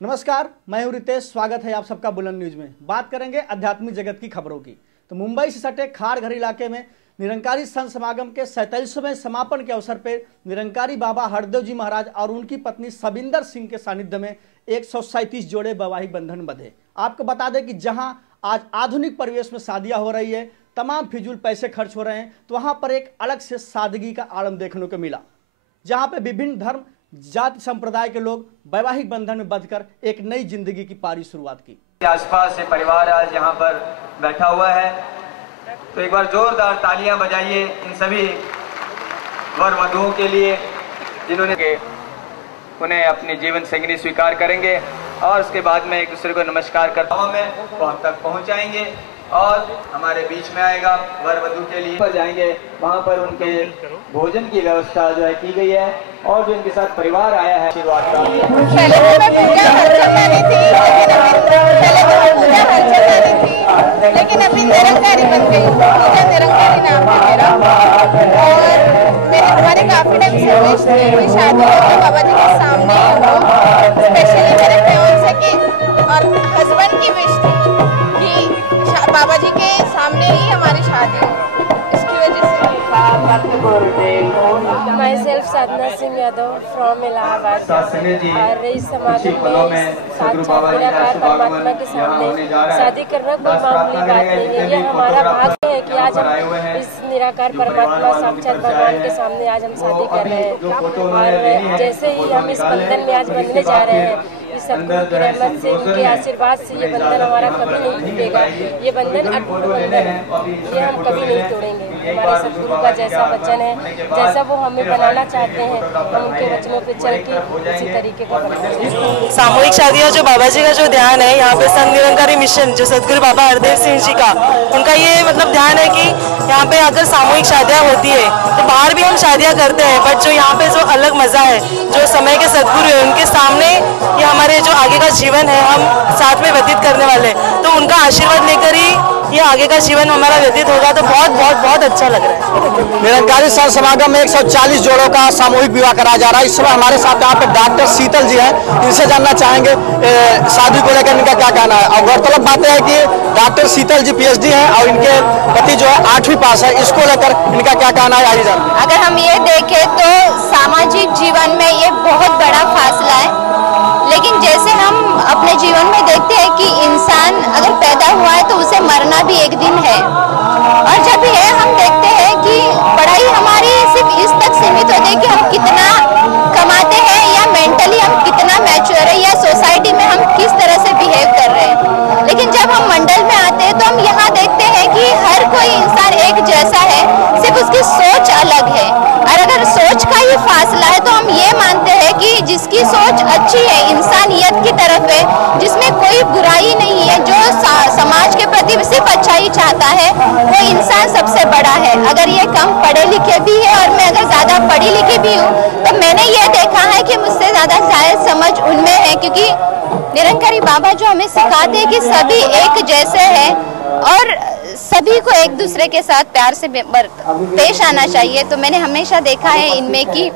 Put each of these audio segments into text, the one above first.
नमस्कार, मैं हूं रितेश। स्वागत है आप सबका बुलंद न्यूज में। बात करेंगे आध्यात्मिक जगत की खबरों की। तो मुंबई से सटे खारघर इलाके में निरंकारी संत समागम के 47वें समापन के अवसर पर निरंकारी बाबा हरदेव जी महाराज और उनकी पत्नी सबिंदर सिंह के सानिध्य में 137 जोड़े वैवाहिक बंधन बंधे। आपको बता दें कि जहां आज आधुनिक परिवेश में शादियां हो रही है, तमाम फिजूल पैसे खर्च हो रहे हैं, तो वहां पर एक अलग से सादगी का आलम देखने को मिला, जहां पे विभिन्न धर्म जाति संप्रदाय के लोग वैवाहिक बंधन में बंधकर एक नई जिंदगी की पारी शुरुआत की। आसपास से परिवार आज यहाँ पर बैठा हुआ है, तो एक बार जोरदार तालियां बजाइए इन सभी वर वधुओं के लिए जिन्होंने उन्हें अपनी जीवन संगिनी स्वीकार करेंगे और उसके बाद में एक दूसरे को नमस्कार करता हूँ मैं वहाँ तक पहुँचाएंगे और हमारे बीच में आएगा वर वधु के लिए जाएंगे। वहाँ पर उनके भोजन की व्यवस्था जो है की गई है और जो इनके साथ परिवार आया है आशीर्वाद का। लेकिन अभी निरंकारी बन गई, पूजा निरंकारी नाम है मेरा। और मेरे हमारे काफी टाइम से विश थी कि शादी होगी बाबा जी के सामने हो, स्पेशली मेरे फियांसे की और हस्बैंड की विश थी कि बाबा जी के सामने ही हमारी शादी हो। इसकी वजह से Myself Sadhana Singh Yadav from Allahabad और इस समागम में साक्षात निराकार परमात्मा के सामने शादी करना कोई मामूली बात नहीं है। ये हमारा भाग्य है कि आज हम इस निराकार परमात्मा साक्षात भगवान के सामने आज हम शादी कर रहे हैं। और जैसे ही हम इस बंधन में आज बंधने जा रहे हैं, इस सदगुरु की रहमत से, उनके आशीर्वाद से ये बंधन हमारा कभी नहीं टूटेगा। ये बंधन अटूट बंधन है, ये हम कभी नहीं तोड़ेंगे। हमारे सदगुरु का जैसा वचन है, जैसा वो हमें बनाना चाहते हैं, हम उनके वचनों पे चल के इसी तरीके का बनाएंगे। सामूहिक शादियाँ जो बाबा जी का जो ध्यान है यहाँ पे संत निरंकारी मिशन जो सदगुरु बाबा हरदेव सिंह जी का उनका ये मतलब ध्यान है कि यहाँ पे अगर सामूहिक शादियाँ होती है तो बाहर भी हम शादियाँ करते हैं, बट जो यहाँ पे जो अलग मजा है, जो समय के सदगुरु है उनके सामने ये हमारे जो आगे का जीवन है हम साथ में व्यतीत करने वाले, तो उनका आशीर्वाद लेकर ही ये आगे का जीवन हमारा व्यतीत होगा। तो बहुत बहुत बहुत अच्छा लग रहा है। निरंकारी संत समागम में 140 जोड़ों का सामूहिक विवाह कराया जा रहा है। इस समय हमारे साथ यहाँ पे डॉक्टर शीतल जी हैं, इनसे जानना चाहेंगे शादी को लेकर इनका क्या कहना है। और गौरतलब बात है कि डॉक्टर शीतल जी PhD हैं और इनके पति जो है 8वीं पास है। इसको लेकर इनका क्या कहना है, आइए जानते हैं। अगर हम ये देखें तो सामाजिक जीवन में ये बहुत बड़ा फासला है, लेकिन जैसे हम अपने जीवन में देखते हैं कि इंसान अगर पैदा हुआ है तो उसे मरना भी एक दिन है। और जब ये हम देखते हैं कि पढ़ाई हमारी सिर्फ इस तक सीमित होती है कि हम कितना कमाते हैं या मेंटली हम कितना मैच्योर है या सोसाइटी में हम किस तरह से बिहेव कर रहे हैं। लेकिन जब हम मंडल में आते हैं तो हम यहाँ देखते हैं कि हर कोई इंसान एक जैसा है, सिर्फ उसकी सोच अलग है। और अगर सोच का ही फासला है तो हम ये मानते हैं कि जिसकी सोच अच्छी है, इंसानियत की तरफ है, जिसमें कोई बुराई नहीं है, जो समाज के प्रति सिर्फ अच्छा ही चाहता है, वो इंसान सबसे बड़ा है। अगर ये कम पढ़े लिखे भी है और मैं अगर ज्यादा पढ़ी लिखी भी हूँ तो मैंने ये देखा है कि मुझसे ज्यादा शायद समझ उनमें है, क्योंकि निरंकारी बाबा जो हमें सिखाते हैं कि सभी एक जैसे हैं और सभी को एक दूसरे के साथ प्यार से पेश आना चाहिए। तो मैंने हमेशा देखा है इनमें कि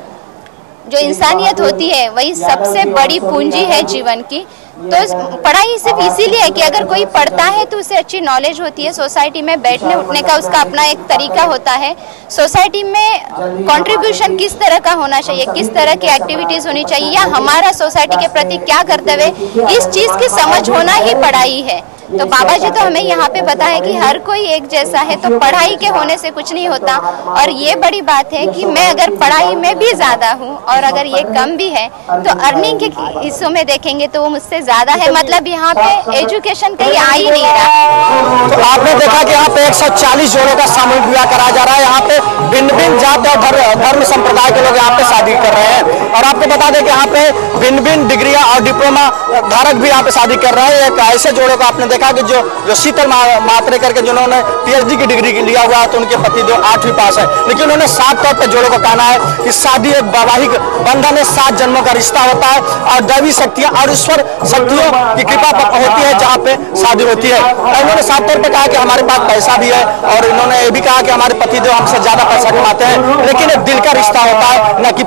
जो इंसानियत होती है वही सबसे बड़ी पूंजी है जीवन की। तो पढ़ाई सिर्फ इसीलिए है कि अगर कोई पढ़ता है तो उसे अच्छी नॉलेज होती है, सोसाइटी में बैठने उठने का उसका अपना एक तरीका होता है, सोसाइटी में कंट्रीब्यूशन किस तरह का होना चाहिए, किस तरह की एक्टिविटीज होनी चाहिए या हमारा सोसाइटी के प्रति क्या कर्तव्य, इस चीज की समझ होना ही पढ़ाई है। तो बाबा जी तो हमें यहाँ पे बताया कि हर कोई एक जैसा है, तो पढ़ाई के होने से कुछ नहीं होता। और ये बड़ी बात है कि मैं अगर पढ़ाई में भी ज्यादा हूँ और अगर ये कम भी है तो अर्निंग के हिस्सों में देखेंगे तो वो मुझसे ज्यादा है। मतलब यहाँ पे एजुकेशन कहीं आ ही नहीं रहा। तो आपने देखा कि यहाँ पे 140 जोड़ों का सामूहिक विवाह कराया जा रहा है। यहाँ पे भिन्न भिन्न जात और धर्म संप्रदाय के लोग यहाँ पे शादी कर रहे हैं। और आपको बता दें कि यहाँ पे भिन्न भिन्न डिग्रियां और डिप्लोमा धारक भी यहाँ पे शादी कर रहे हैं। एक ऐसे जोड़ों को आपने देखा कि जो शीतल मात्रे करके जिन्होंने PhD की डिग्री लिया हुआ है, तो उनके पति जो 8वीं पास है, लेकिन उन्होंने साफ तौर पर जोड़ों को कहना है कि शादी एक वैवाहिक बंधन में 7 जन्मों का रिश्ता होता है और दैवी शक्तियां और ईश्वर शक्तियों की कृपा होती है जहाँ पे शादी होती है। और इन्होंने साफ तौर पे कहा कि हमारे पास पैसा भी है और इन्होंने ये भी कहा कि हमारे पतिदेव हमसे ज्यादा पैसा कमाते हैं, लेकिन एक दिल का रिश्ता होता है, न कि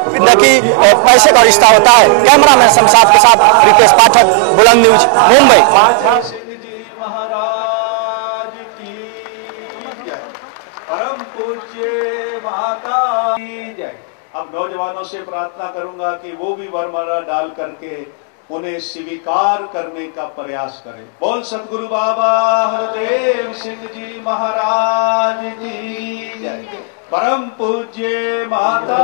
पैसे का रिश्ता होता है। कैमरामैन शमशाद के साथ रितेश पाठक, बुलंद न्यूज, मुंबई। परम पूज्य माता जय। अब नौजवानों से प्रार्थना करूंगा कि वो भी वरमाला डाल करके उन्हें स्वीकार करने का प्रयास करें। बोल सतगुरु बाबा हरदेव सिंह जी महाराज की जय। परम पूज्य माता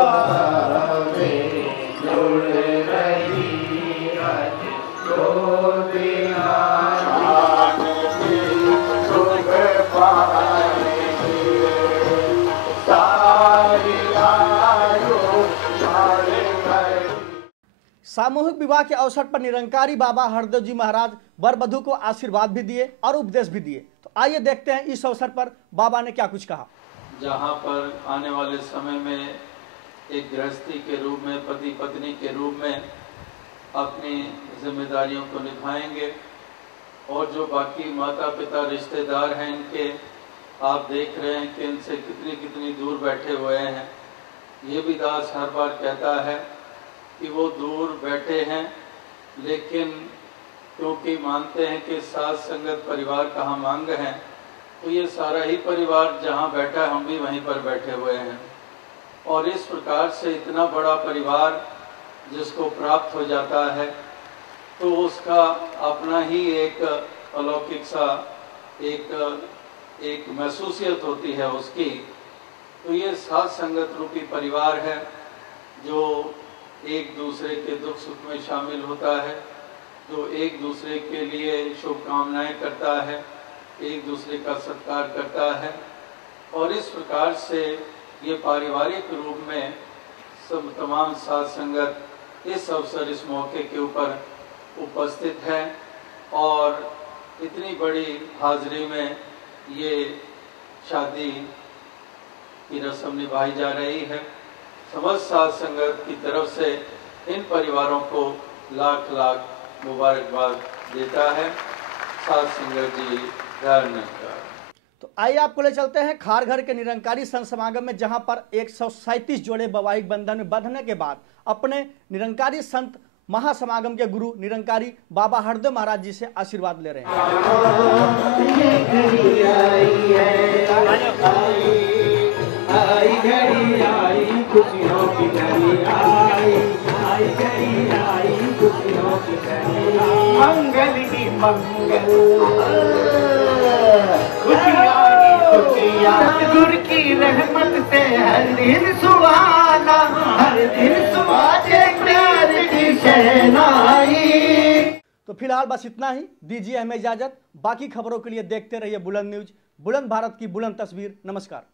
सामूहिक विवाह के अवसर पर निरंकारी बाबा हरदेव जी महाराज वर वधू को आशीर्वाद भी दिए और उपदेश भी दिए। तो आइए देखते हैं इस अवसर पर बाबा ने क्या कुछ कहा। जहाँ पर आने वाले समय में एक गृहस्थी के रूप में, पति पत्नी के रूप में अपनी जिम्मेदारियों को निभाएंगे और जो बाकी माता पिता रिश्तेदार हैं इनके आप देख रहे हैं कि इनसे कितनी कितनी दूर बैठे हुए हैं। ये भी दास हर बार कहता है कि वो दूर बैठे हैं, लेकिन क्योंकि मानते हैं कि साथ संगत परिवार का हम अंग हैं, तो ये सारा ही परिवार जहाँ बैठा है हम भी वहीं पर बैठे हुए हैं। और इस प्रकार से इतना बड़ा परिवार जिसको प्राप्त हो जाता है तो उसका अपना ही एक अलौकिक सा एक महसूसियत होती है उसकी। तो ये साथ संगत रूपी परिवार है जो एक दूसरे के दुख सुख में शामिल होता है, जो एक दूसरे के लिए शुभकामनाएं करता है, एक दूसरे का सत्कार करता है। और इस प्रकार से ये पारिवारिक रूप में सब तमाम साथ संगत इस अवसर, इस मौके के ऊपर उपस्थित है और इतनी बड़ी हाजिरी में ये शादी की रस्म निभाई जा रही है। समस्त साथ संगत की तरफ से इन परिवारों को लाख लाख मुबारकबाद देता है। साथ संगत जी धन्यवाद। तो आइए आपको ले चलते हैं खारघर के निरंकारी संत समागम में, जहां पर 137 जोड़े वैवाहिक बंधन में बंधने के बाद अपने निरंकारी संत महासमागम के गुरु निरंकारी बाबा हरदेव महाराज जी से आशीर्वाद ले रहे हैं। खुशियों की घड़ी आई, आई घड़ी आई, खुशियों की घड़ी आई, मंगल की मंगल, खुशियाँ की खुशियाँ, गुरु की रहमत से हर दिन सुहाना, हर दिन सुहाने प्यार की शहनाई। तो फिलहाल बस इतना ही, दीजिए हमें इजाजत। बाकी खबरों के लिए देखते रहिए बुलंद न्यूज, बुलंद भारत की बुलंद तस्वीर। नमस्कार।